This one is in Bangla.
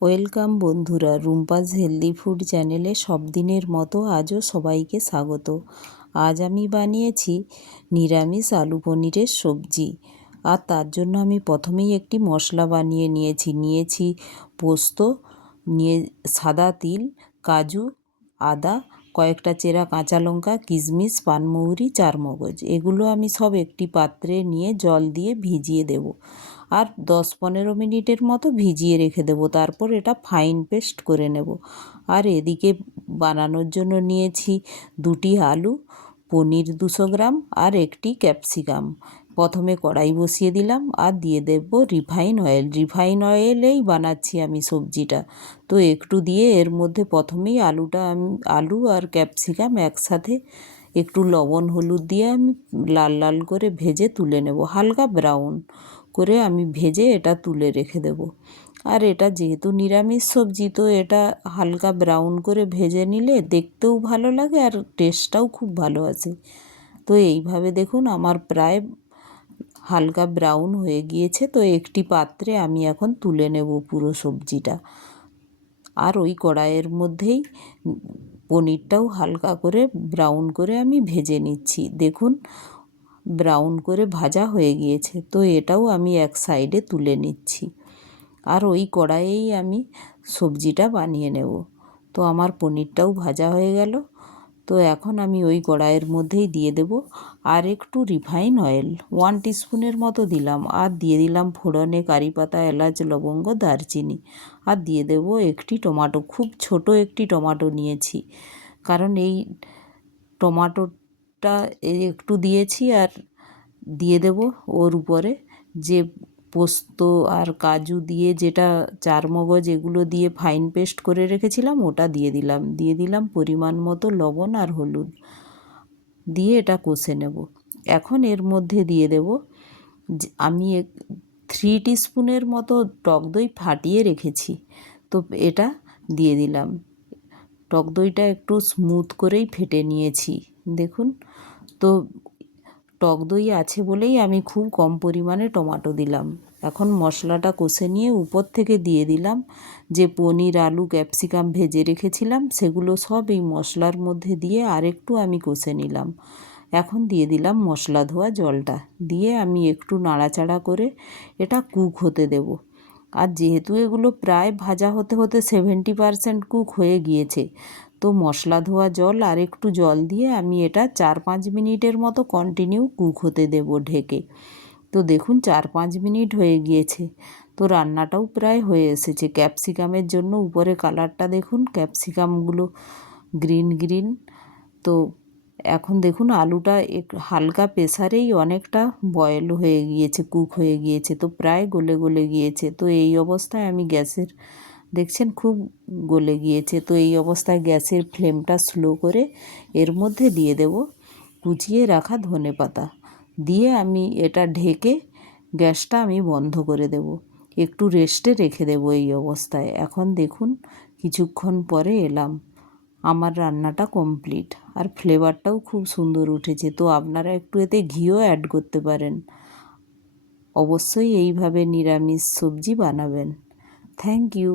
ওয়েলকাম বন্ধুরা, রুম্পাস হেলদি ফুড চ্যানেলে সব দিনের মতো আজও সবাইকে স্বাগত। আজ আমি বানিয়েছি নিরামিষ আলু পনিরের সবজি। আর তার জন্য আমি প্রথমেই একটি মশলা বানিয়ে নিয়েছি পোস্ত, নিয়ে সাদা তিল, কাজু, আদা, কয়েকটা চেরা কাঁচা লঙ্কা, কিশমিশ, পানমৌরি, চারমগজ। এগুলো আমি সব একটি পাত্রে নিয়ে জল দিয়ে ভিজিয়ে দেব আর 10-15 মিনিটের মতো ভিজিয়ে রেখে দেব। তারপর এটা ফাইন পেস্ট করে নেব। আর এদিকে বানানোর জন্য নিয়েছি 2টি আলু, পনির 200 গ্রাম আর একটি ক্যাপসিকাম। প্রথমে কড়াই বসিয়ে দিলাম আর দিয়ে দেব রিফাইন অয়েল। রিফাইন অয়েলেই বানাচ্ছি আমি সবজিটা। তো একটু দিয়ে এর মধ্যে প্রথমেই আলু আর ক্যাপসিকাম একসাথে একটু লবণ হলুদ দিয়ে আমি লাল লাল করে ভেজে তুলে নেব। হালকা ব্রাউন করে আমি ভেজে এটা তুলে রেখে দেব। আর এটা যেহেতু নিরামিষ সবজি, তো এটা হালকা ব্রাউন করে ভেজে নিলে দেখতেও ভালো লাগে আর টেস্টটাও খুব ভালো আসে। তো এইভাবে দেখুন আমার প্রায় হালকা ব্রাউন হয়ে গিয়েছে। তো একটি পাত্রে আমি এখন তুলে নেব পুরো সবজিটা। আর ওই কড়াইয়ের মধ্যেই পনিরটাও হালকা করে ব্রাউন করে আমি ভেজে নিচ্ছি। দেখুন ব্রাউন করে ভাজা হয়ে গিয়েছে। তো এটাও আমি এক সাইডে তুলে নিচ্ছি। আর ওই কড়াইয়েই আমি সবজিটা বানিয়ে নেব। তো আমার পনিরটাও ভাজা হয়ে গেল। তো এখন আমি ওই কড়াইয়ের মধ্যেই দিয়ে দেব আর একটু রিফাইন অয়েল 1 টিস্পুনের মতো দিলাম। আর দিয়ে দিলাম ফোড়নে কারি পাতা, এলাচ, লবঙ্গ, দারচিনি। আর দিয়ে দেব একটি টমেটো, খুব ছোট একটি টমেটো নিয়েছি, কারণ এই টমেটোটা একটু দিয়েছি। আর দিয়ে দেব ওর উপরে যে পোস্ত আর কাজু দিয়ে, যেটা চারমগজ এগুলো দিয়ে ফাইন পেস্ট করে রেখেছিলাম, ওটা দিয়ে দিলাম পরিমাণ মতো লবণ আর হলুদ দিয়ে এটা কষে নেব। এখন এর মধ্যে দিয়ে দেব আমি 3 টিস্পুনের মতো টক দই ফাটিয়ে রেখেছি। তো এটা দিয়ে দিলাম। টক দইটা একটু স্মুথ করেই ফেটে নিয়েছি দেখুন। তো টক দই আছে বলেই আমি খুব কম পরিমাণে টমেটো দিলাম। এখন মশলাটা কষে নিয়ে উপর থেকে দিয়ে দিলাম যে পনির, আলু, ক্যাপসিকাম ভেজে রেখেছিলাম, সেগুলো সব এই মশলার মধ্যে দিয়ে আরেকটু আমি কষে নিলাম। এখন দিয়ে দিলাম মশলা ধোয়া জলটা, দিয়ে আমি একটু নাড়াচাড়া করে এটা কুক হতে দেব। আর যেহেতু এগুলো প্রায় ভাজা হতে হতে 70% কুক হয়ে গিয়েছে, তো মশলা ধোয়া জল আর একটু জল দিয়ে আমি এটা 4-5 মিনিটের মতো কন্টিনিউ কুক হতে দেব ঢেকে। তো দেখুন 4-5 মিনিট হয়ে গিয়েছে। তো রান্নাটাও প্রায় হয়ে এসেছে। ক্যাপসিকামের জন্য উপরে কালারটা দেখুন, ক্যাপসিকামগুলো গ্রিন গ্রিন। তো এখন দেখুন আলুটা হালকা প্রেসারেই অনেকটা বয়েল হয়ে গিয়েছে, কুক হয়ে গিয়েছে। তো প্রায় গলে গলে গিয়েছে। তো এই অবস্থায় আমি গ্যাসের, দেখছেন খুব গলে গিয়েছে। তো এই অবস্থায় গ্যাসের ফ্লেমটা স্লো করে এর মধ্যে দিয়ে দেব কুচিয়ে রাখা ধনেপাতা। দিয়ে আমি এটা ঢেকে গ্যাসটা আমি বন্ধ করে দেব, একটু রেস্টে রেখে দেব এই অবস্থায়। এখন দেখুন কিছুক্ষণ পরে এলাম, আমার রান্নাটা কমপ্লিট আর ফ্লেভারটাও খুব সুন্দর উঠেছে। তো আপনারা একটু এতে ঘিও অ্যাড করতে পারেন। অবশ্যই এইভাবে নিরামিষ সবজি বানাবেন। Thank you.